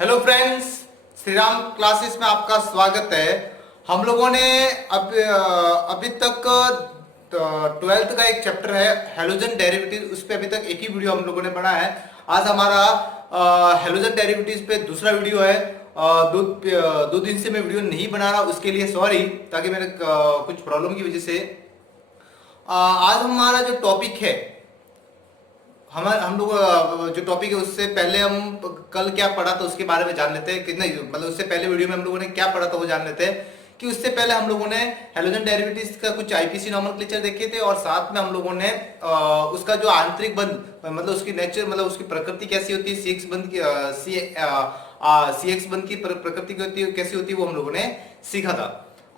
Hello friends, Shri Ram classes में आपका स्वागत है। हम लोगों ने अभी तक 12th का एक चैप्टर है हेलोजन डेरिवेटिव, उस पे अभी तक एक ही वीडियो हम लोगों ने पढ़ा है। आज हमारा हेलोजन डेरिवेटिव्स पे दूसरा वीडियो है। दो दिन से मैं वीडियो नहीं बना रहा, उसके लिए सॉरी, ताकि मेरे कुछ प्रॉब्लम की वजह से। आज हमारा जो टॉपिक है, हम लोग जो टॉपिक है उससे पहले हम कल क्या पढ़ा था उसके बारे में जान लेते हैं। कितना मतलब उससे पहले वीडियो में हम लोगों ने क्या पढ़ा था वो जान लेते हैं। कि उससे पहले हम लोगों ने हेलोजन डेरिवेटिव्स का कुछ आईपीसी नॉमेनक्लेचर देखे थे, और साथ में हम लोगों ने उसका जो आंतरिक बंध मतलब उसकी नेचर मतलब उसकी प्रकृति कैसी होती है, सीएक्स बंध की सीएक्स बंध की प्रकृति कैसी होती है, वो हम लोगों ने सीखा था।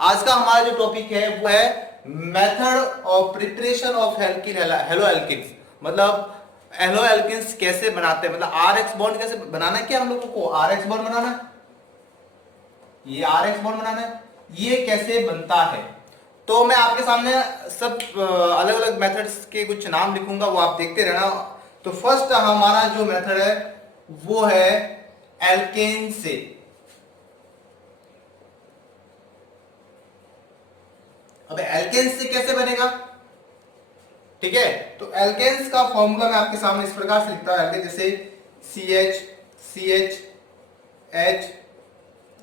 आज का हमारा जो टॉपिक है वो है method of preparation of hello alkenes. मतलब एलो एल्किन्स कैसे बनाते हैं, मतलब आर एक्स बॉन्ड कैसे बनाना है, क्या हम लोगों को आर एक्स बॉन्ड बनाना है, ये आर एक्स बॉन्ड बनाना है, ये कैसे बनता है। तो मैं आपके सामने सब अलग अलग मेथड्स के कुछ नाम लिखूंगा, वो आप देखते रहना। तो फर्स्ट हमारा जो मेथड है वो है एल्केन से। अब एल्केन से कैसे बनेगा, ठीक है। तो एल्केन्स का फॉर्मूला मैं आपके सामने इस प्रकार से लिखता हूं। एल्केन जैसे CH H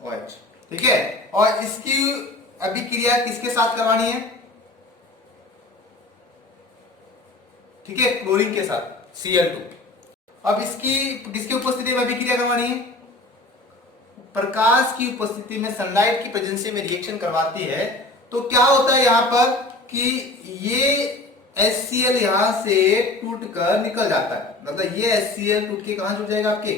OH, ठीक है। और इसकी अभिक्रिया किसके साथ करवानी है, ठीक है, क्लोरीन के साथ Cl2। अब इसकी किसकी उपस्थिति में अभिक्रिया करवानी है, प्रकाश की उपस्थिति में, सनलाइट की प्रेजेंस में रिएक्शन करवाती है। तो क्या होता है यहां पर कि ये HCl यहां से टूट कर निकल जाता है, मतलब ये HCl टूट के कहां जुड़ जाएगा, आपके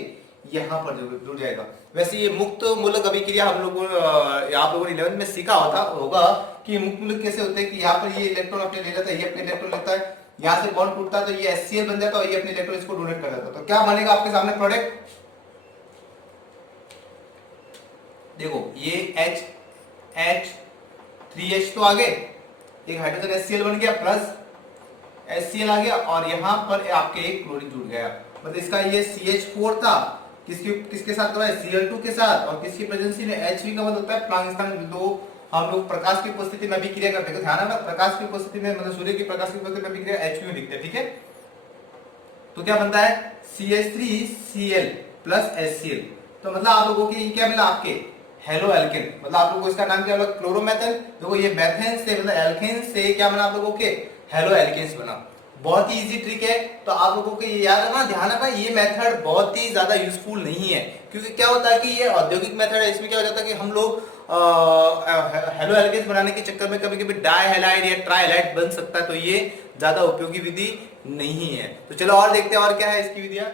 यहां पर जुड़ जाएगा। वैसे ये मुक्त मूलक अभिक्रिया हम लोगों आप लोगों ने 11th में सीखा होगा कि मुक्त मूलक कैसे होते हैं कि यहाँ पर ये इलेक्ट्रॉन अपने ले लेता है, ये अपने इलेक्ट्रॉन लेता है, यहां से बॉन्ड टूटता है तो ये HCl बन जाता है और ये अपने इलेक्ट्रॉन इसको डोनेट कर देता है। तो क्या बनेगा आपके सामने प्रोडक्ट, देखो ये H3H तो आगे एक हाइड्रोजन HCl बन गया, प्लस HCl आ गया, और यहां पर आपके एक क्लोरीन जुड़ गया। मतलब इसका ये CH4 था, किसके साथ है, Cl2 के साथ, और किसकी प्रेजेंस में, Hv का मतलब होता है प्लांक स्थान बिंदु। हम लोग प्रकाश की उपस्थिति में अभिक्रिया करते हैं, ध्यान रखना प्रकाश की उपस्थिति में, मतलब सूर्य की प्रकाश की उपस्थिति में अभिक्रिया Hv में दिखते हैं, ठीक है। तो क्या बनता है CH3Cl प्लस HCl। तो मतलब आप लोगों की क्या मिला, आपके हेलो एल्केन। मतलब आप लोगों को इसका नाम क्या होगा, क्लोरोमेथेन। देखो ये मेथेन से मतलब एल्केन से क्या बना आप लोगों के, हेलो एल्केन्स बना। बहुत ही इजी ट्रिक है, तो आप लोगों को ये याद रखना, ध्यान रखना, ये मेथड बहुत ही ज्यादा यूजफुल नहीं है, क्योंकि क्या होता है कि ये औद्योगिक मेथड है। इसमें क्या हो जाता है कि हम लोग हेलो एल्केन्स बनाने के चक्कर में कभी कभी डाई हैलाइड या ट्राई हैलाइड बन सकता है, तो ये ज्यादा उपयोगी विधि नहीं है। तो चलो और देखते हैं और क्या है इसकी विधियां।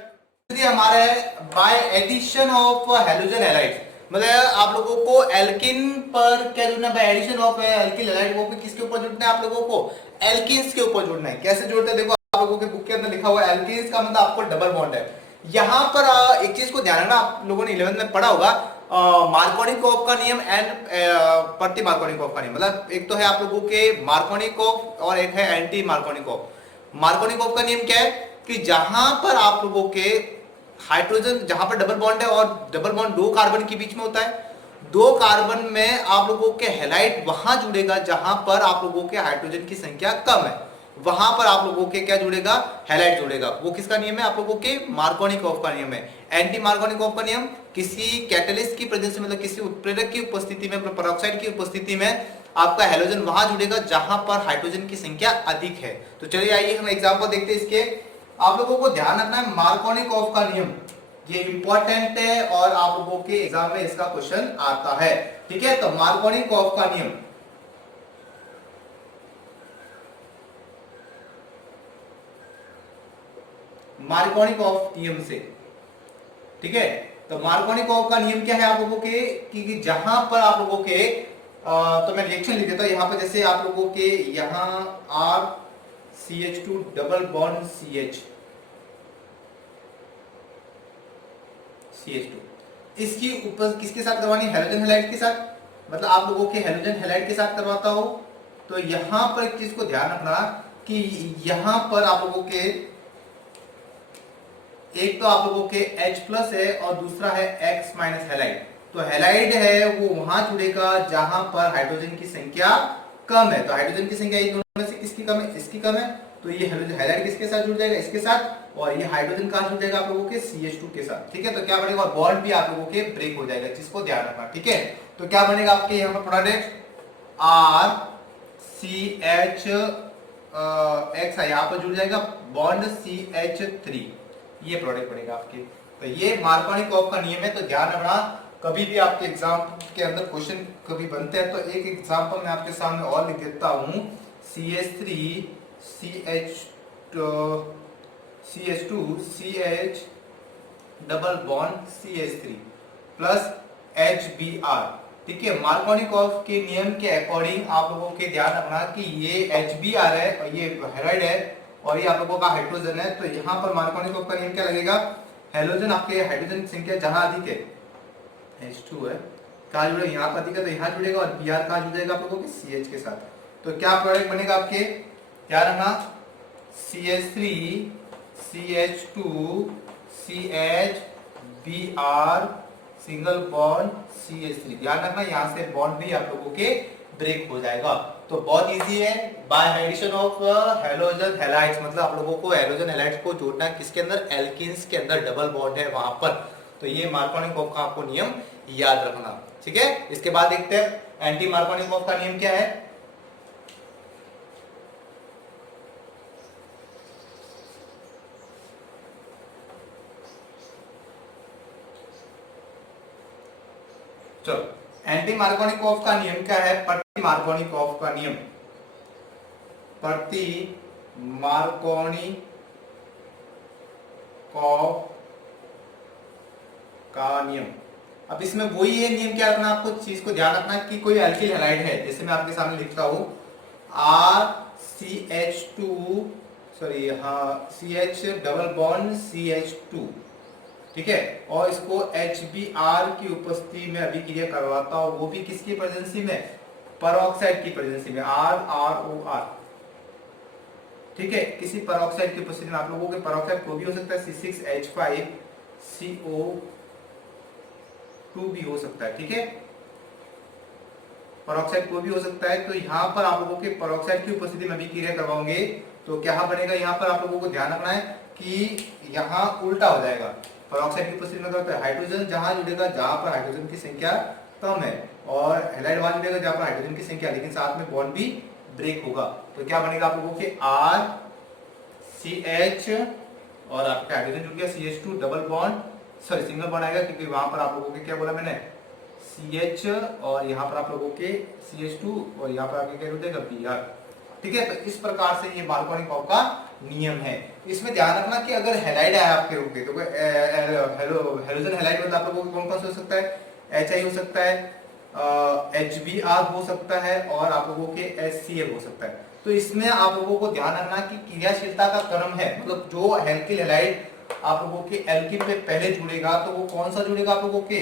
हमारा है by addition of halogen halides. मतलब आप लोगों को एल्किन पर क्या जुड़ना है, by addition of alkyl halide, वो किसके ऊपर जुड़ना है, आप लोगों को एल्किन्स के ऊपर जुड़ना है। कैसे जुड़ते हैं, देखो आप लोगों के बुक के अंदर लिखा हुआ है, एल्किन्स का मतलब आपको डबल बॉन्ड है। यहां पर एक चीज को ध्यान रखना, आप लोगों ने 11th में पढ़ा होगा मार्कोनिकोव का नियम एंड प्रति मार्कोनिकोव का नियम। मतलब एक तो है आप लोगों के मार्कोनिकोव और एक है एंटी मार्कोनिकोव। मार्कोनिकोव का नियम क्या है कि जहां पर आप लोगों के हाइड्रोजन, जहां पर डबल बॉन्ड है और डबल बॉन्ड दो कार्बन के बीच में होता है, दो कार्बन में आप लोगों के हैलाइड वहां जुड़ेगा जहां पर आप लोगों के हाइड्रोजन की संख्या कम है, वहां पर आप लोगों के क्या जुड़ेगा, हैलाइड जुड़ेगा। वो किसका नियम है, आप लोगों के मार्कोनिकोव का नियम है। एंटी मार्कोनिकोव का नियम, किसी कैटलिस्ट की प्रेजेंस में, मतलब किसी उत्प्रेरक की उपस्थिति में, पेरोक्साइड की उपस्थिति में आपका हैलोजन वहां जुड़ेगा जहां पर हाइड्रोजन की संख्या अधिक है। तो चलिए आइए हम एग्जांपल देखते हैं इसके। आप लोगों को ध्यान रखना है मार्कोनिकोव का नियम, ये इंपॉर्टेंट है और आप लोगों के एग्जाम में इसका क्वेश्चन आता है, ठीक है। तो मार्कोनिकोव का नियम, मार्कोनिकोव नियम से, ठीक है। तो मार्कोनिकोव का नियम क्या है आप लोगों के कि जहां पर आप लोगों के तो मैं रिएक्शन लिख देता हूं यहां पर। जैसे आप लोगों के यहां R CH2 double bond CH2, इसकी ऊपर किसके साथ करवानी, हेलोजन हैलाइड के साथ। मतलब आप लोगों के हेलोजन हैलाइड के साथ करवाता हो तो यहां पर एक चीज को ध्यान रखना कि यहां पर आप लोगों के एक तो आप लोगों के H प्लस है और दूसरा है X माइनस हेलाइड। तो हेलाइड है वो वहां जुड़ेगा जहां पर हाइड्रोजन की संख्या कम है। तो हाइड्रोजन की संख्या इन दोनों में से किसकी कम है? इसकी कम है। तो ये हेलाइड किसके साथ जुड़ जाएगा? इसके साथ। और ये हाइड्रोजन कहां जुड़ जाएगा? आप लोगों के CH2 के साथ। ठीक है, तो क्या बनेगा? बॉन्ड भी आप लोगों के ब्रेक हो जाएगा, जिसको ध्यान रखना। ठीक है, तो क्या बनेगा आपके यहाँ पर प्रोडक्ट? RCH X यहाँ पर जुड़ जाएगा, बॉन्ड CH3, ये प्रोडक्ट बनेगा आपके। तो ये मार्कोनिकॉफ का नियम है, तो ध्यान रखना। कभी भी आपके एग्जाम के अंदर क्वेश्चन कभी बनते हैं तो एक एग्जांपल मैं आपके सामने और लिख देता हूं। CH3 CH2 CH double bond CH3 plus HBr। ठीक है, मार्कोनिकॉफ के नियम के अकॉर्डिंग आप लोगों के ध्यान रखना कि ये HBr है और ये हेलाइड है और ये आप लोगों का हाइड्रोजन है। तो यहाँ पर मार्कोनिकॉफ का नियम क्या लगेगा? हेलोजन आपके हाइड्रोजन की संख्या जहां अधिक है, H2 है, कहाँ जुड़ेगा? यहाँ पर अधिक है तो यहाँ जुड़ेगा, और Br कहाँ जुड़ेगा? आप लोगों के CH के साथ। तो क्या प्रोडक्ट बनेगा आपके? ध्यान रखना, CH3 CH2 CH Br single bond CH3। ध्यान रखना, यहाँ से बॉन्ड भी आप लोगों के ब्रेक हो जाएगा। तो बहुत इजी है, by addition of halogen halides, मतलब आप लोगों को हेलोजन हैलाइड्स को जोड़ना है किसके अंदर? एल्किन्स के अंदर डबल बॉन्ड है वहां पर। तो ये मार्कोनिकॉफ का आपको नियम याद रखना। ठीक है, इसके बाद देखते हैं एंटी मार्कोनिकॉफ का नियम क्या है। चलो, एंटी मार्कोनिकॉफ का नियम क्या है? प्रति मार्कोनिकॉफ का नियम, प्रति मार्कोनिकॉफ का नियम। अब इसमें वही है नियम, क्या रखना आपको? चीज को ध्यान रखना कि कोई एल्किल हैलाइड है, जैसे मैं आपके सामने लिखता हूं RCH2 सॉरी हाँ CH डबल बॉन्ड CH2। ठीक है, और इसको HBr की उपस्थिति में अभिक्रिया करवाता हूं, वो भी किसकी प्रेजेंसी में? परऑक्साइड की प्रेजेंसी में, RROR। ठीक है, किसी परऑक्साइड की उपस्थिति में। आप लोगों के परऑक्साइड को भी हो सकता है C6H5CO2 भी हो सकता है। ठीक है, परऑक्साइड को भी हो सकता है। तो यहाँ पर आप लोगों के परऑक्साइड की उपस्थिति में अभिक्रिया करवाओगे तो क्या बनेगा? यहाँ पर आप लोगों को ध्यान रखना है कि यहाँ उल्टा हो जाएगा। परऑक्साइड की उपस्थिति में करते हैं, हाइड्रोजन जहां जुड़ेगा जहां पर हाइड्रोजन की संख्या कम है, और हेलाइड वहां जुड़ेगा जहां पर हाइड्रोजन की संख्या, लेकिन साथ में बॉन्ड भी ब्रेक होगा। तो क्या बनेगा आप लोगों के? RCH और आपका हाइड्रोजन जुड़ गया CH2 double bond sorry single bond आएगा, क्योंकि वहां पर आप लोगों के क्या बोला मैंने? CH और यहाँ पर आप लोगों के CH2 और यहाँ पर आपके क्या जुड़ जाएगा? Br। ठीक है, तो इस प्रकार से ये मार्कोनिकॉफ का नियम है। इसमें ध्यान रखना कि अगर हेलाइड है आपके रूप में, तो हेलोजन हेलाइड मतलब आप लोगों को कौन कौन से हो सकता है? HI हो सकता है, HBr हो सकता है, और आप लोगों के HCl हो सकता है। तो इसमें आप लोगों को ध्यान रखना कि क्रियाशीलता का क्रम है, मतलब जो एल्किल हैलाइड आप लोगों के एल्किन पे पहले जुड़ेगा तो वो कौन सा जुड़ेगा आप लोगों के?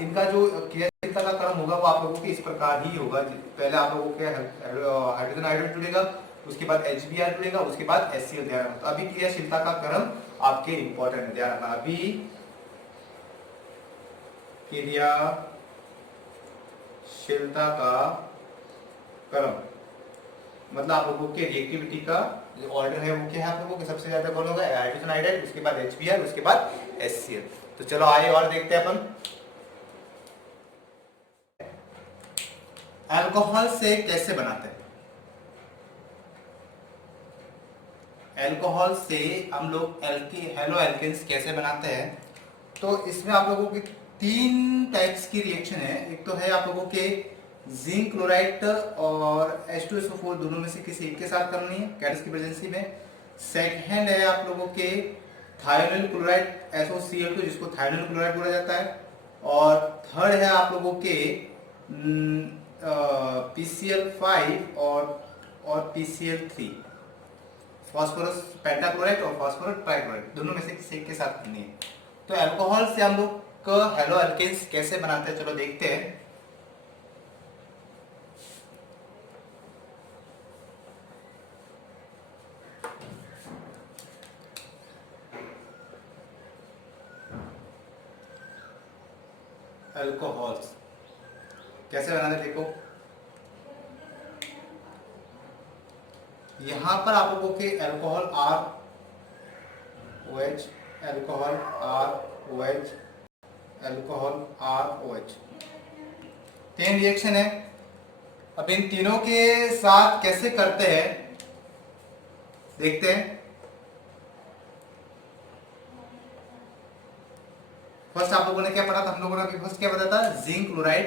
इनका जो क्रियाशीलता का क्रम होगा वो आप लोगों के इस प्रकार ही होगा। पहले आप लोगों के हाइड्रोजन आयोडाइड जुड़ेगा, उसके बाद HBr जुड़ेगा, उसके बाद HCl। ध्यान रखना, तो अभी क्रियाशीलता का क्रम आपके इंपॉर्टेंट है, ध्यान रखना। अभी क्रियाशीलता का क्रम मतलब आप लोगों के रिएक्टिविटी का जो ऑर्डर है वो क्या है? आप लोगों के सबसे ज्यादा कौन होगा? हाइड्रोजन आयोडाइड, उसके बाद HBr, उसके बाद HCl। तो चलो आइए और देखते हैं अपन अल्कोहल से कैसे बनाते हैं। अल्कोहल से हम लोग हेलो एल्केन्स कैसे बनाते हैं? तो इसमें आप लोगों के 3 टाइप्स की रिएक्शन है। एक तो है आप लोगों के जिंक क्लोराइड और H2SO4 दोनों में से किसी एक के साथ करनी है गैस की प्रेजेंसी में। सेकंड है आप लोगों के थायोनिल क्लोराइड SOCl2 जिसको थायोनिल क्लोराइड बोला जाता है। और थर्ड है आप लोगों के PCl5 और PCl3, फॉस्फोरस पेंटाक्लोराइड और फॉस्फोरस ट्राइक्लोराइड दोनों में से किसी एक के साथ करनी है। तो अल्कोहल से हम लोग हेलो एल्केन्स कैसे बनाते हैं, चलो देखते हैं। अल्कोहल्स। कैसे बनाते देखो, यहां पर आप लोगों के alcohol R O H, alcohol R O H, alcohol R O H, 3 reaction है। अब इन तीनों के साथ कैसे करते हैं देखते हैं। फर्स्ट आप लोगों ने क्या पढ़ा था, हम लोगों ने अभी फर्स्ट क्या बताया था, जिंक क्लोराइड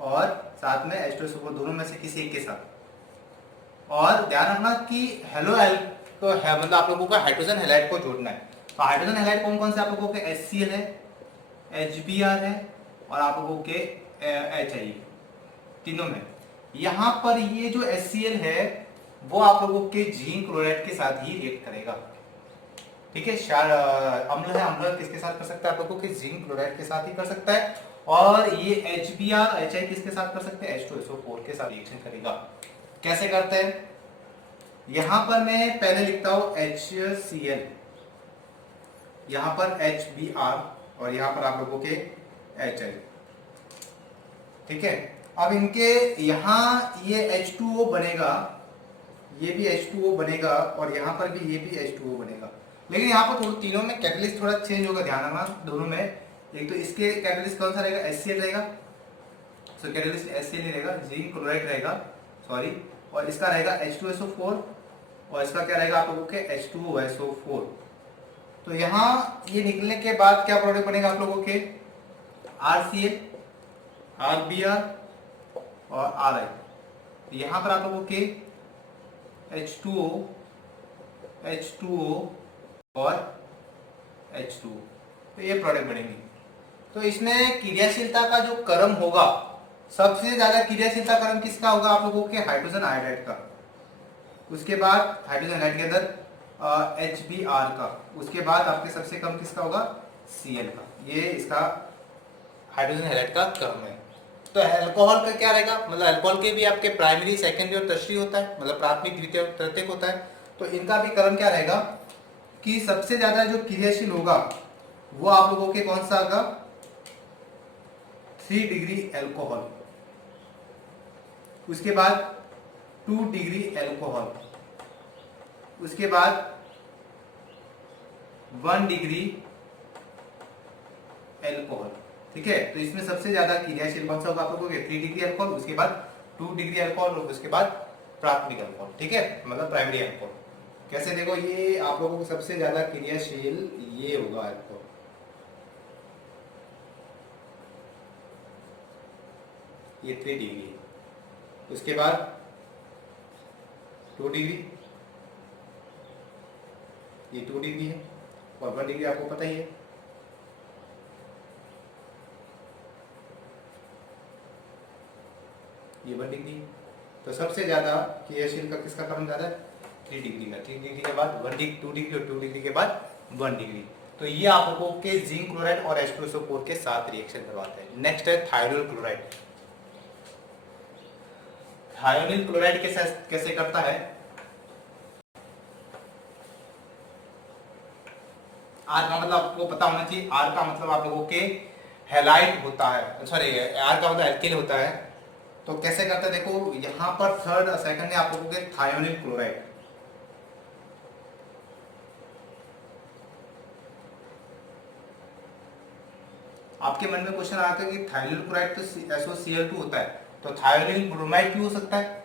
और साथ में H2SO4 दोनों में से किसी एक के साथ। और ध्यान रखना कि हेलो तो है मतलब आप लोगों का हाइड्रोजन हैलाइड को जोड़ना है। तो हाइड्रोजन हैलाइड कौन कौन से आप लोगों के, HCl है, HBr है और आप लोगों के HI, तीनों में। यहां पर ये जो HCl है वो आप लोगों के जिंक क्लोराइड के साथ ही रिएक्ट करेगा। ठीक है, क्षार अम्ल है, अम्ल किसके साथ कर सकता है, आप लोगों के जिंक क्लोराइड के साथ ही कर सकता है। और ये HBr HI किसके साथ कर सकते हैं, H2SO4 के साथ रिएक्शन करेगा। कैसे करते हैं, यहां पर मैं पहले लिखता हूं HCl, यहां पर HBr और यहां पर आप लोगों के HI। ठीक है, अब इनके यहां ये H2O बनेगा, ये भी H2O बनेगा और यहां पर भी ये भी H2O बनेगा। लेकिन यहाँ पर थोड़ा तीनों में कैटलिस्ट थोड़ा चेंज होगा, ध्यान रखना दोनों में। एक तो इसके कैटलिस्ट कौन सा रहेगा, HCl रहेगा, सो कैटलिस्ट HCl नहीं रहेगा, जिंक क्लोराइड रहेगा, सॉरी, और इसका रहेगा H2SO4 और इसका क्या रहेगा आप लोगों के H2SO4। तो यहाँ ये निकलने के बाद क्या प्रोडक्ट बनेगा आप लोगों के, RCl, RBr और RI। यहाँ पर आप लोगों के H2O, H2O और H2O, तो ये प्रोडक्ट बनेंगे। तो इसमें क्रियाशीलता का जो क्रम होगा, सबसे ज्यादा क्रियाशीलता क्रम किसका होगा, आप लोगों के हाइड्रोजन आयोडाइड का, उसके बाद हाइड्रोजन आयोडाइड के अंदर HBr का, उसके बाद आपके सबसे कम किसका होगा, Cl का। ये इसका हाइड्रोजन हैलाइड का क्रम है। तो अल्कोहल का क्या रहेगा, मतलब अल्कोहल के भी आपके प्राइमरी, सेकेंडरी और टर्शरी होता है, मतलब प्राथमिक, द्वितीय और तृतीयक होता है। तो इनका भी क्रम क्या रहेगा कि सबसे ज्यादा जो क्रियाशील होगा वो आप लोगों के कौन सा होगा, 3 डिग्री अल्कोहल, उसके बाद 2 डिग्री अल्कोहल, उसके बाद 1 डिग्री अल्कोहल। ठीक है, तो इसमें सबसे ज्यादा क्रियाशील कौन सा होगा आप लोगों के, 3 डिग्री अल्कोहल, उसके बाद 2 डिग्री अल्कोहल और उसके बाद प्राथमिक अल्कोहल। ठीक है, मतलब प्राइमरी अल्कोहल। कैसे देखो, ये आप लोगों को सबसे ज्यादा क्रियाशील ये होगा अल्कोहल, ये 3 डिग्री है, उसके बाद 2 डिग्री, ये 2 डिग्री है और 1 डिग्री आपको पता ही है। ये 1 डिग्री। तो सबसे ज्यादा क्रियाशील का किसका क्रम ज्यादा है, 3 डिग्री का। 3 डिग्री के बाद 1 डिग्री, 2 डिग्री और 2 डिग्री के बाद 1 डिग्री। तो ये आप लोगों के जिंक क्लोराइड और H2SO4 के साथ रिएक्शन करवाते हैं। नेक्स्ट है थायोनिल क्लोराइड। थायोनिल क्लोराइड के साथ कैसे करता है, आर का मतलब आपको पता होना चाहिए, आर का मतलब आप लोगों के हैलाइड होता है, सॉरी आर का मतलब एल्किल होता है। तो कैसे करते हैं देखो, यहां पर थर्ड और सेकंड है आप लोगों के थायोनिल क्लोराइड। आपके मन में क्वेश्चन आता है कि थायोनिल क्लोराइड तो SOCl2 होता है, तो थायोनिल ब्रोमाइड भी हो सकता है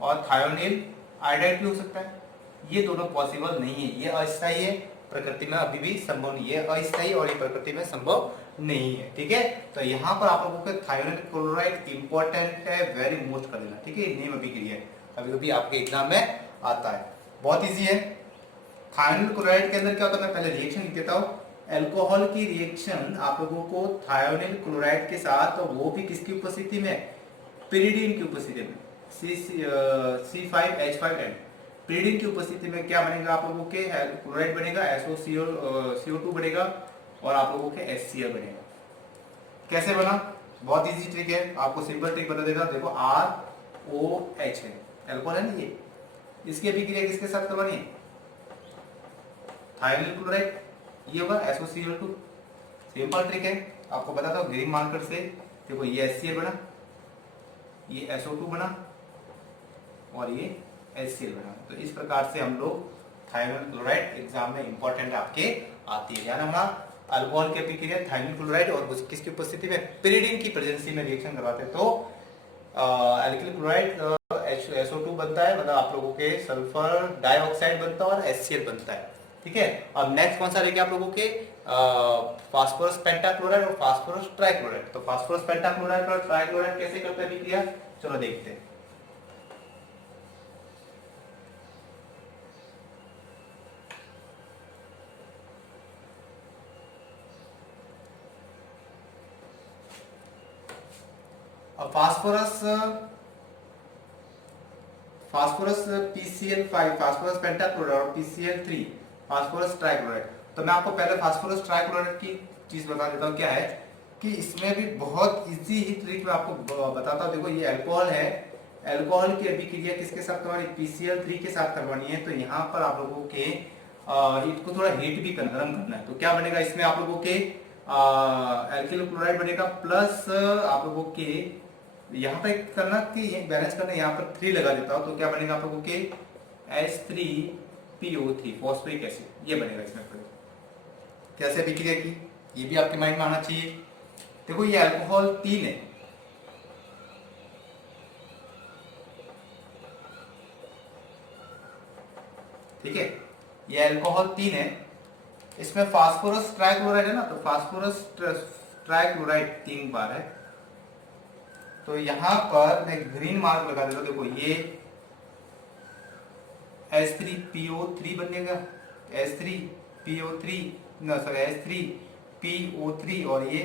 और थायोनिल आयोडाइड भी हो सकता है। ये दोनों पॉसिबल नहीं है, ये अस्थायी है, प्रकृति में अभी भी संभव नहीं है, अस्थायी और ये प्रकृति में संभव नहीं है। ठीक है, तो यहाँ पर आप लोगों को थायोनिल क्लोराइड इंपॉर्टेंट है, वेरी मोस्ट कर देना। ठीक है, नेम अभी के लिए कभी कभी आपके एग्जाम में आता है, बहुत इजी है। थायोनिल क्लोराइड के अंदर क्या होता है, मैं पहले रिएक्शन लिख देता हूँ। अल्कोहल की रिएक्शन आप लोगों को थायोनिल क्लोराइड के साथ, तो वो भी किसकी उपस्थिति में, पिरिडीन की उपस्थिति में, C5H5N, पिरिडीन की उपस्थिति में क्या बनेगा आप लोगों के, क्लोराइड बनेगा, SOCO2 बनेगा और आप लोगों के HCl बनेगा। कैसे बना, बहुत इजी ट्रिक है, आपको सिंपल ट्रिक बता देगा। देखो ROH है, अल्कोहल है ना ये, इसकी अभिक्रिया किसके साथ करवानी है, थायोनिल क्लोराइड, ये होगा SOCl2, सिंपल ट्रिक है, आपको बताता हूँ ग्रीन मार्कर से। देखो ये HCl बना, ये SO2 बना और ये HCl बना। तो इस प्रकार से हम लोग थायमिल क्लोराइड एग्जाम में इंपॉर्टेंट आपके आती है। ध्यान रखना, अल्कोहल की अभिक्रिया थायमिल क्लोराइड और किसकी उपस्थिति में, पिरिडीन की प्रेजेंसी में रिएक्शन करवाते हैं तो एल्किल क्लोराइड SO2 बनता है, मतलब आप लोगों के सल्फर डाइऑक्साइड बनता है और HCl बनता है। ठीक है, अब नेक्स्ट कौन सा रहेगा आप लोगों के, फास्फोरस पेंटाक्लोराइड और फास्फोरस ट्राइक्लोराइड। तो फास्फोरस पेंटाक्लोराइड और ट्राइक्लोराइड कैसे करते हैं अभिक्रिया, चलो देखते हैं। अब फास्फोरस PCl5, फास्फोरस पेंटाक्लोराइड और PCl3, फास्फोरस ट्राइक्लोराइड। तो मैं आपको पहले फास्फोरस ट्राइक्लोराइड की चीज बता देता हूँ क्या है, कि इसमें भी बहुत इजी ही ट्रिक मैं आपको बताता हूँ। देखो ये अल्कोहल है, अल्कोहल की अभिक्रिया किसके साथ करवानी, PCl3 के साथ करवानी है। तो यहाँ पर आप लोगों के इसको थोड़ा हीट भी गर्म करना है। तो क्या बनेगा इसमें आप लोगों के एल्किल क्लोराइड बनेगा, प्लस आप लोगों के यहाँ पे करना कि बैलेंस करना, यहाँ पर 3 लगा देता हूँ। तो क्या बनेगा आप लोगों के H3PO3 फॉस्फोरिक एसिड, ये बनेगा इसमें। कैसे अभिक्रिया की, ये भी आपके माइंड में आना चाहिए। देखो ये अल्कोहल 3 है, ठीक है, ये अल्कोहल 3 है, इसमें फास्फोरस ट्राइक्लोराइड है ना, तो फास्फोरस ट्राइक्लोराइड 3 बार है। तो यहां पर मैं ग्रीन मार्क लगा देता हूं। देखो ये H3PO3 बनेगा, H3PO3 ना सॉरी H3PO3 और ये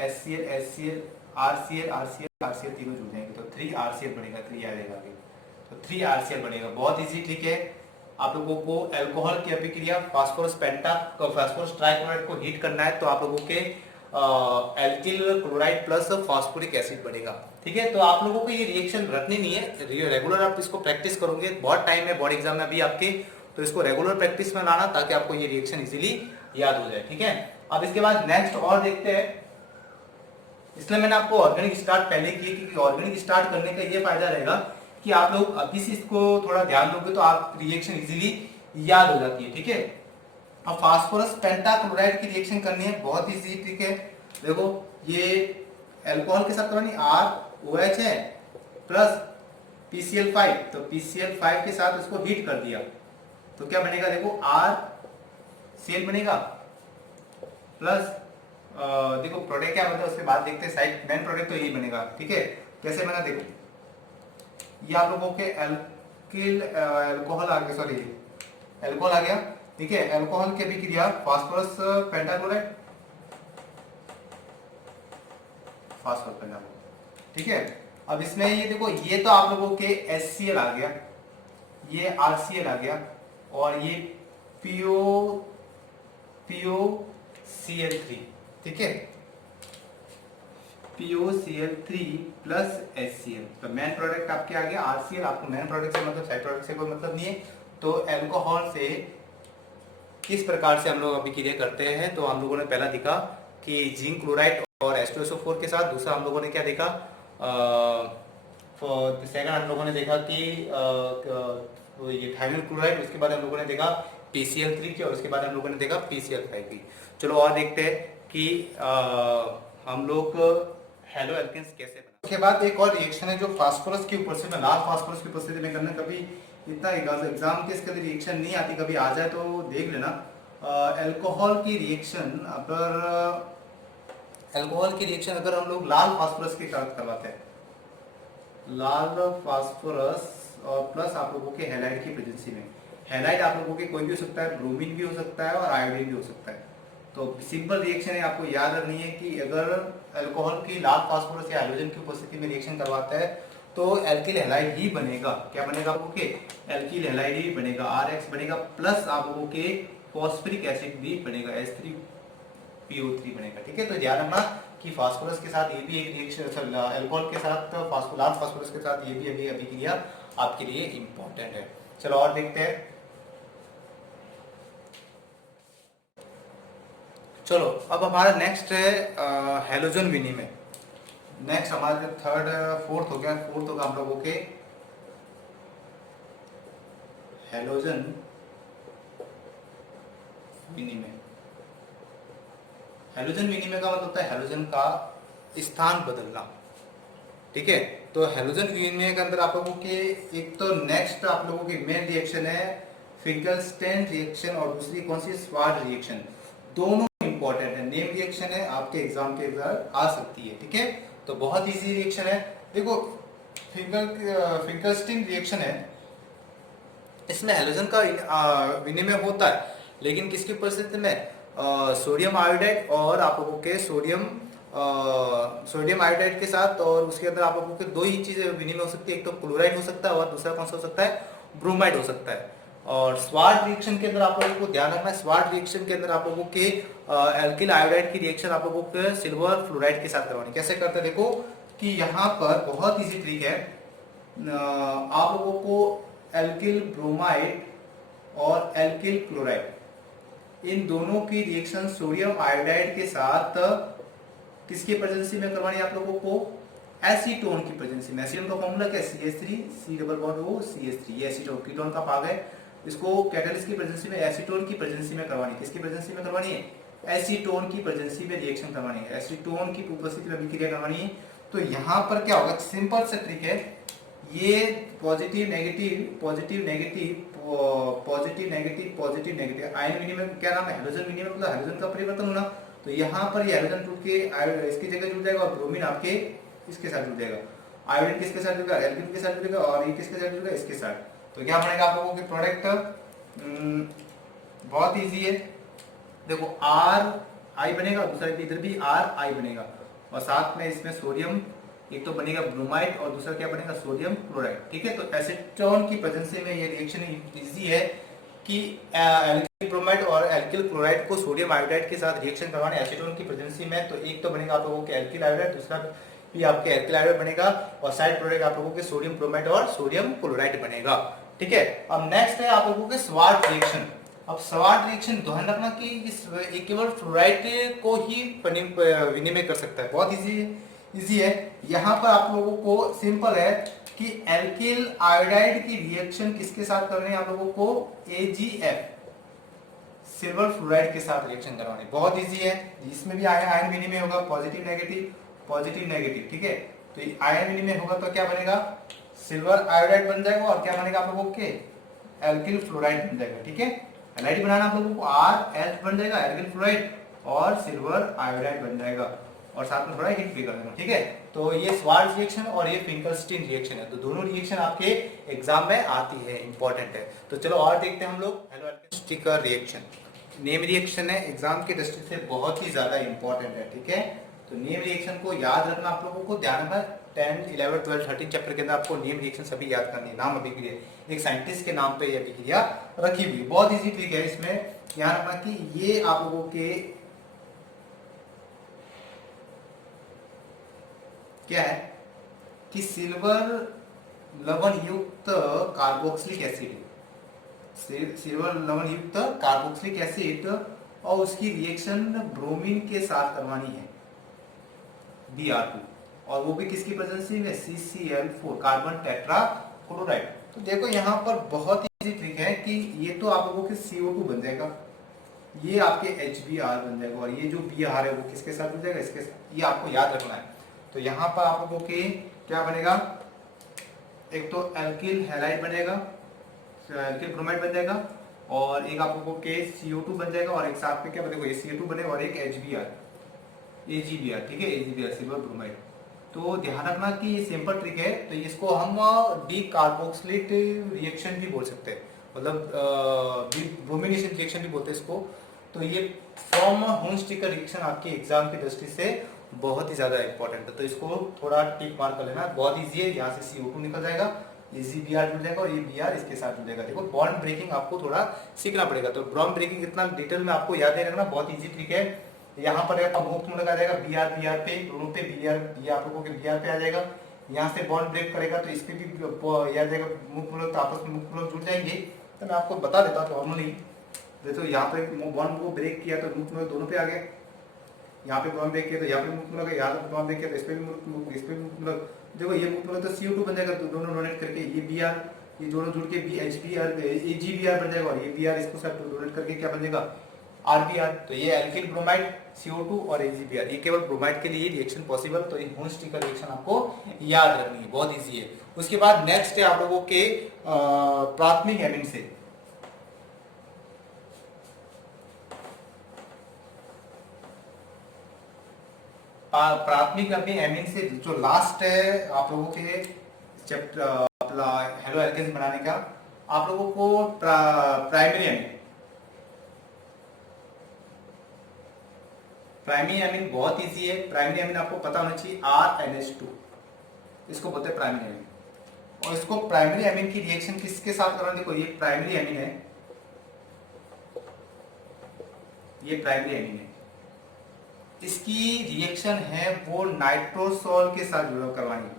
HCl RCl तीनों जुड़ जाएंगे तो 3RCl बनेगा, 3 आ जाएगा आगे, तो 3RCl बनेगा। बहुत इजी, ठीक है। आप लोगों को अल्कोहल की अभिक्रिया फास्फोरस ट्राइक्लोराइड को हीट करना है, तो आप लोगों के alkyl chloride plus phosphoric acid बनेगा। ठीक है, तो आप लोगों को ये रिएक्शन रखनी नहीं है, रेगुलर आप इसको प्रैक्टिस करोगे। बहुत टाइम है बोर्ड एग्जाम में अभी आपके, तो इसको रेगुलर प्रैक्टिस में लाना ताकि आपको ये रिएक्शन इजीली याद हो जाए। ठीक है, अब इसके बाद नेक्स्ट और देखते हैं। इसलिए मैंने आपको ऑर्गेनिक स्टार्ट पहले किए, क्योंकि ऑर्गेनिक स्टार्ट करने का ये फायदा रहेगा कि आप लोग अभी से इसको थोड़ा ध्यान दोगे तो आप रिएक्शन इजीली याद हो जाती है। ठीक है, अब फास्फोरस पेंटाक्लोराइड की रिएक्शन करनी है, बहुत इजी। ठीक है, देखो ये अल्कोहल के साथ करवानी, ROH है प्लस PCl5, तो PCl5 के साथ उसको हीट कर दिया तो क्या बनेगा, देखो RCl बनेगा प्लस देखो प्रोडक्ट क्या बनता है उसके बाद देखते हैं, साइड मेन प्रोडक्ट तो यही बनेगा। ठीक है, कैसे बना देखो, ये आप लोगों के अल्कोहल आ गया, सॉरी अल्कोहल आ गया। ठीक है, अल्कोहल की अभिक्रिया फास्फोरस पेंटाक्लोराइड, ठीक है। अब इसमें ये देखो, ये तो आप लोगों के HCl आ गया, ये RCl आ गया और ये POCl3, ठीक है, POCl3 प्लस HCl। तो मेन प्रोडक्ट आपके आ गया RCl। आपको मेन प्रोडक्ट से मतलब साइड प्रोडक्ट से कोई मतलब नहीं है। तो अल्कोहल से किस प्रकार से हम लोग अभिक्रिया करते हैं, तो हम लोगों ने पहला देखा कि जिंक क्लोराइड और H2SO4 के साथ। दूसरा हम लोगों ने क्या देखा, सेकंड हम लोगों ने देखा कि ये थायमिल क्लोराइड। उसके बाद हम लोगों ने देखा PCl3 की और उसके बाद हम लोगों ने देखा PCl5 की। चलो और देखते हैं कि हम लोग हेलो एल्केन्स कैसे बना। उसके बाद एक और रिएक्शन है जो फास्फोरस की उपस्थिति में, लाल फास्फोरस की उपस्थिति में करना। कभी इतना एग्जाम के इसके रिएक्शन नहीं आती, कभी आ जाए तो देख लेना। अल्कोहल की रिएक्शन अगर हम लोग लाल फास्फोरस के साथ करवाते हैं, लाल फास्फोरस और प्लस आप लोगों के हैलाइड की प्रेजेंसी में। हैलाइड आप लोगों के कोई भी हो सकता है, ब्रोमीन भी हो सकता है और आयोडीन भी हो सकता है। तो सिंपल रिएक्शन है, आपको याद रखनी है कि अगर अल्कोहल की लाल फास्फोरस या हाइड्रोजन की उपस्थिति में रिएक्शन करवाता है तो एल्किल हैलाइड ही बनेगा। क्या बनेगा आप लोगों के, एल्किल हैलाइड ही बनेगा, RX बनेगा प्लस आप लोगों के फॉस्फोरिक एसिड भी बनेगा, H3PO3 बनेगा। ठीक है, तो ध्यान रखना कि फास्फोरस के साथ ये भी एक रिएक्शन, अल्कोहल के साथ लाल फास्फोरस के साथ ये भी अभी अभिक्रिया आपके लिए इंपॉर्टेंट है। चलो और देखते हैं। चलो अब हमारा नेक्स्ट है हेलोजन विनिमय। नेक्स्ट हमारा थर्ड फोर्थ हो गया, फोर्थ होगा हम लोगों के हेलोजन विनिमय। हेलोजन विनिमय का मतलब होता है हेलोजन का स्थान बदलना। ठीक है, तो हेलोजन विनिमय के अंदर आप लोगों के एक तो नेक्स्ट आप लोगों की मेन रिएक्शन है फिंकलस्टीन रिएक्शन और दूसरी कौन सी स्वाड रिएक्शन। दोनों इंपॉर्टेंट है, नेम रिएक्शन है, आपके एग्जाम के अंदर आ सकती है। ठीक है, तो बहुत इजी रिएक्शन है। देखो फिंकलस्टीन रिएक्शन है, इसमें हेलोजन का विनिमय होता है, लेकिन किसकी उपस्थिति में, सोडियम आयोडाइड और आप लोगों के सोडियम आयोडाइड के साथ। और उसके अंदर आप लोगों के दो ही चीजें विनिमय हो सकती है, एक तो क्लोराइड हो सकता है और दूसरा कौन सा हो सकता है, ब्रोमाइड हो सकता है। और स्वाड रिएक्शन के अंदर आप लोगों को ध्यान रखना है, स्वाड रिएक्शन के अंदर आप लोगों के एल्किल आयोडाइड की रिएक्शन आप लोगों को सिल्वर फ्लोराइड के साथ करवानी। कैसे करते हैं देखो कि यहाँ पर बहुत इजी ट्रिक है, आप लोगों को एल्किल ब्रोमाइड और एल्किल क्लोराइड इन दोनों की रिएक्शन सोडियम आयोडाइड के साथ किसकी प्रेजेंसी में करवानी है आप लोगों को, एसीटोन की प्रेजेंसी में। एसीटोन का फॉर्मूला क्या है, CH3 C double bond O CH3, ये एसीटोन कीटोन का भाग है। इसको कैटलिस्ट की प्रेजेंसी में एसीटोन की प्रेजेंसी में करवानी है। किसकी प्रेजेंसी में करवानी है, एसीटोन की प्रेजेंसी में रिएक्शन करवानी है, एसीटोन की उपस्थिति में अभिक्रिया करवानी है। तो यहाँ पर क्या होगा, सिंपल सा ट्रिक है, ये positive negative positive negative positive negative positive negative ion विनिमय क्या नाम है, हेलोजन विनिमय, मतलब हेलोजन का परिवर्तन होना। तो यहाँ पर ये हेलोजन टूट के इसकी जगह जुड़ जाएगा और ब्रोमीन आपके इसके साथ जुड़ जाएगा, आयोडीन किसके साथ जुड़ेगा, एल्किन के साथ जुड़ेगा, और ये किसके साथ जुड़ेगा, इसके साथ। तो क्या बनेगा आप लोगों के प्रोडक्ट, बहुत इजी है। देखो आर आई बनेगा, दूसरा इधर भी आर आई बनेगा, और साथ में इसमें सोडियम एक तो बनेगा ब्रोमाइड और दूसरा क्या बनेगा, सोडियम क्लोराइड। ठीक है, तो एसीटोन की प्रेजेंसी में ये रिएक्शन इजी है कि एल्किल ब्रोमाइड और एल्किल क्लोराइड को सोडियम आयोडाइड के साथ रिएक्शन करवाने एसीटोन की प्रेजेंसी में। तो एक तो बनेगा आप लोगों के एल्किल आयोडाइड, दूसरा भी आपके एल्किल आयोडाइड बनेगा, और साइड प्रोडक्ट आप लोगों के सोडियम ब्रोमाइड और सोडियम क्लोराइड बनेगा। ठीक है, अब नेक्स्ट है आप लोगों के स्वाड रिएक्शन। अब स्वाड रिएक्शन ध्यान रखना कि इस केवल फ्लोराइड को ही विनिमय कर सकता है, बहुत इजी है। यहाँ पर आप लोगों को सिंपल है कि एल्किल आयोडाइड की रिएक्शन किसके साथ करनी है आप लोगों को, AgF सिल्वर फ्लोराइड के साथ रिएक्शन करवानी, बहुत इजी है। इसमें भी आयन विनिमय होगा, पॉजिटिव नेगेटिव पॉजिटिव नेगेटिव। ठीक है, तो आयन विनिमय होगा तो क्या बनेगा, सिल्वर आयोडाइड बन जाएगा, और क्या बनेगा आप लोगों के, एल्किल फ्लोराइड बन जाएगा। ठीक है, एलआईडी बनाना आप लोगों को RH बन जाएगा, एल्किल फ्लोराइड, और सिल्वर आयोडाइड बन जाएगा, और साथ में थोड़ा हिट भी कर देना। ठीक है, तो ये स्वाड रिएक्शन और ये फिंकलस्टीन रिएक्शन है, तो दोनों रिएक्शन आपके एग्जाम में आती है, इंपॉर्टेंट है। तो चलो और देखते हैं हम लोग हेलोस्टिकर रिएक्शन। नेम रिएक्शन है, एग्जाम की दृष्टि से बहुत ही ज्यादा इंपॉर्टेंट है। ठीक है, तो नेम रिएक्शन को याद रखना आप लोगों को, ध्यान रखना 10, 11, 12, 13 चैप्टर के अंदर आपको नेम रिएक्शन सभी याद करनी है। नाम अभिक्रिया, एक साइंटिस्ट के नाम पे ये अभिक्रिया रखी हुई, बहुत इजी ट्रिक है। इसमें ध्यान रखना कि ये आप लोगों के क्या है कि सिल्वर लवण युक्त कार्बोक्सिलिक एसिड, सिल्वर लवण युक्त कार्बोक्सिलिक एसिड, और उसकी रिएक्शन ब्रोमीन के साथ करवानी है, Br2, और वो भी किसकी प्रेजेंसी में, CCl4 कार्बन टेट्रा क्लोराइड। तो देखो यहाँ पर बहुत इजी ट्रिक है कि ये तो आप लोगों के CO2 बन जाएगा, ये आपके HBr बन जाएगा, और ये जो Br है वो किसके साथ जुड़ जाएगा, इसके साथ। ये आपको याद रखना है। तो यहाँ पर आप लोगों के क्या बनेगा, एक तो एल्किल हैलाइड बनेगा, एल्किल ब्रोमाइड बन जाएगा, और एक आप लोगों के CO2 बन जाएगा, और एक साथ में क्या बनेगा, ये CO2 बनेगा, और एक HBr AgBr। ठीक है, AgBr सिल्वर ब्रोमाइड। तो ध्यान रखना कि ये सिंपल ट्रिक है, तो इसको हम डी कार्बोक्सिलेट रिएक्शन भी बोल सकते हैं, मतलब ब्रोमिनेशन रिएक्शन भी बोलते हैं इसको। तो ये फ्रॉम होन्स्टिकर रिएक्शन आपके एग्जाम की दृष्टि से बहुत ही ज्यादा इंपॉर्टेंट है, तो इसको थोड़ा टिक मार कर लेना, बहुत इजी है। यहाँ से CO2 निकल जाएगा, AgBr जुड़ जाएगा, और ये Br इसके साथ जुड़ जाएगा। देखो बॉन्ड ब्रेकिंग आपको थोड़ा सीखना पड़ेगा, तो बॉन्ड ब्रेकिंग इतना डिटेल में आपको याद नहीं रखना, बहुत इजी ट्रिक है। यहाँ पर आपका मुक्त मूलक आ जाएगा Br पे, दोनों पे Br, ये आप लोगों के Br पे आ जाएगा। यहाँ से बॉन्ड ब्रेक करेगा तो इस पे भी याद जाएगा मुक्त मूलक, तो आपस में मुक्त मूलक जुड़ जाएंगे। तो मैं आपको बता देता हूँ नॉर्मली देखो यहाँ पे बॉन्ड को ब्रेक किया तो मुक्त मूलक दोनों पे आ गया, यहाँ पे बॉन्ड ब्रेक किया तो यहाँ पे मुक्त मूलक है, यहाँ पे बॉन्ड ब्रेक किया तो इस पे भी इस पे भी मुक्त मूलक। देखो ये मुक्त मूलक तो CO2 बन जाएगा, तो दोनों डोनेट करके ये Br, ये दोनों जुड़ के HBr AgBr बन जाएगा, और ये Br इसको सब डोनेट करके क्या बन जाएगा RBr। तो ये एल्किल ब्रोमाइड CO2 और AgBr, ये केवल ब्रोमाइड के लिए रिएक्शन पॉसिबल। तो ये हून-स्टिकर रिएक्शन आपको याद रखनी है, बहुत इजी है। उसके बाद नेक्स्ट है आप लोगों के प्राथमिक एमीन से। प्राथमिक एमीन से जो लास्ट है आप लोगों के चैप्टर हेलो एल्केन्स बनाने का, आप लोगों को प्राइमरी एमीन, प्राइमरी एमीन बहुत इजी है। प्राइमरी एमीन आपको पता होना चाहिए RNH2, इसको बोलते हैं प्राइमरी एमीन। और इसको प्राइमरी एमीन की रिएक्शन किसके साथ करना, देखो ये प्राइमरी एमीन है, ये प्राइमरी एमीन है, इसकी रिएक्शन है वो नाइट्रोसोल के साथ करवानी है,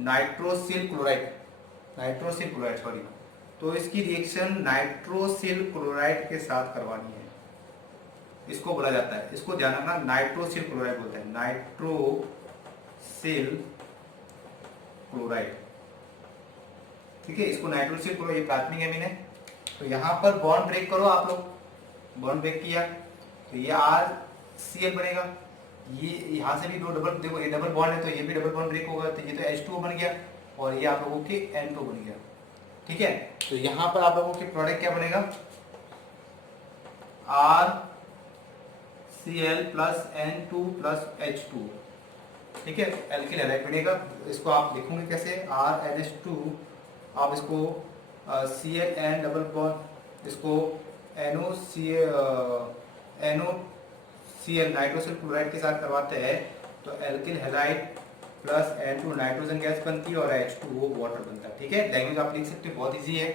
नाइट्रोसिल क्लोराइड सॉरी। तो इसकी रिएक्शन नाइट्रोसिल क्लोराइड के साथ करवानी है, इसको बोला जाता है, इसको ध्यान रखना, नाइट्रोसिल क्लोराइड बोलते हैं, नाइट्रोसिल क्लोराइड, ठीक है। इसको नाइट्रोसिल क्लोराइड, ये प्राथमिक एमीन है। तो यहाँ पर बॉन्ड ब्रेक करो आप लोग, बॉन्ड ब्रेक किया तो ये RCl बनेगा, ये यहाँ से भी दो डबल, देखो ये डबल बॉन्ड है तो ये भी डबल बॉन्ड ब्रेक होगा, तो ये तो H2O बन गया, और ये आप लोगों के N2 बन गया, ठीक है। तो यहाँ पर आप लोगों के प्रोडक्ट क्या बनेगा, RCl plus N2 plus H2, ठीक है, एल्किल हैलाइड बनेगा। इसको आप लिखोगे कैसे, RNH2, आप इसको ClN डबल बॉन्ड, इसको NOCl नाइट्रोसिल क्लोराइड के साथ करवाते हैं तो alkyl halide plus N2 nitrogen gas बनती है और H2O वाटर बनता है, ठीक है। लैंग्वेज आप लिख सकते हो, बहुत इजी है।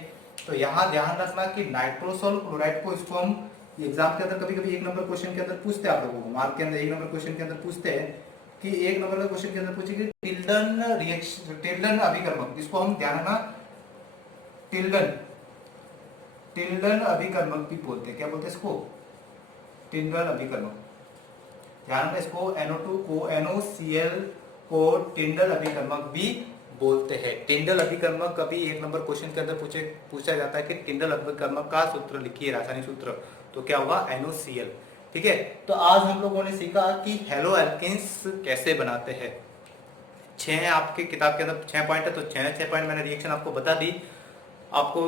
तो यहाँ ध्यान रखना कि नाइट्रोसोल क्लोराइड को, इसको हम एग्जाम के अंदर कभी कभी 1 नंबर क्वेश्चन के अंदर पूछते हैं, आप लोगों को मार्क के अंदर 1 नंबर क्वेश्चन के अंदर पूछते हैं कि 1 नंबर का क्वेश्चन के अंदर पूछेगी टिल्डन रिएक्शन, टिल्डन अभिकर्मक, इसको हम ध्यान रखना टिल्डन अभिकर्मक भी बोलते हैं, क्या बोलते हैं इसको, टिल्डन अभिकर्मक। ध्यान रखना, इसको NO2 को NOCl को टिंडल अभिकर्मक भी बोलते हैं। टिंडल अभिकर्मक कभी 1 नंबर क्वेश्चन के अंदर पूछा जाता है कि टिंडल अभिकर्मक का सूत्र लिखिए, रासायनिक सूत्र, तो क्या होगा NOCl, ठीक है। तो आज हम लोगों ने सीखा कि हेलो एल्केन्स कैसे बनाते हैं। 6 आपके किताब के अंदर 6 पॉइंट है, तो 6 पॉइंट मैंने रिएक्शन आपको बता दी। आपको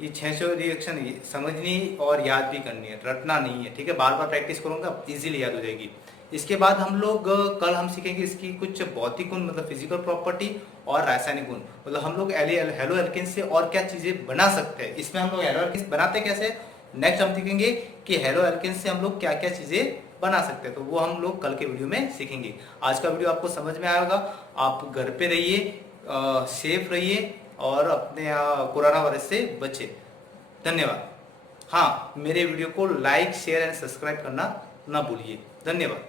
ये 600 रिएक्शन समझनी और याद भी करनी है, रटना नहीं है, ठीक है। बार बार प्रैक्टिस करूंगा, इजीली याद हो जाएगी। इसके बाद हम लोग कल हम सीखेंगे इसकी कुछ भौतिक गुण, मतलब फिजिकल प्रॉपर्टी, और रासायनिक गुण, मतलब हम लोग हेलो एल्केन्स से और क्या चीजें बना सकते हैं। इसमें हम लोग हेलो एल्केन्स बनाते कैसे, नेक्स्ट हम सीखेंगे कि हेलो एल्केन्स से हम लोग क्या क्या चीजें बना सकते हैं, तो वो हम लोग कल के वीडियो में सीखेंगे। आज का वीडियो आपको समझ में आएगा। आप घर पे रहिए, सेफ रहिए और अपने कोरोना वायरस से बचे। धन्यवाद। हाँ, मेरे वीडियो को लाइक, शेयर एंड सब्सक्राइब करना ना भूलिए। धन्यवाद।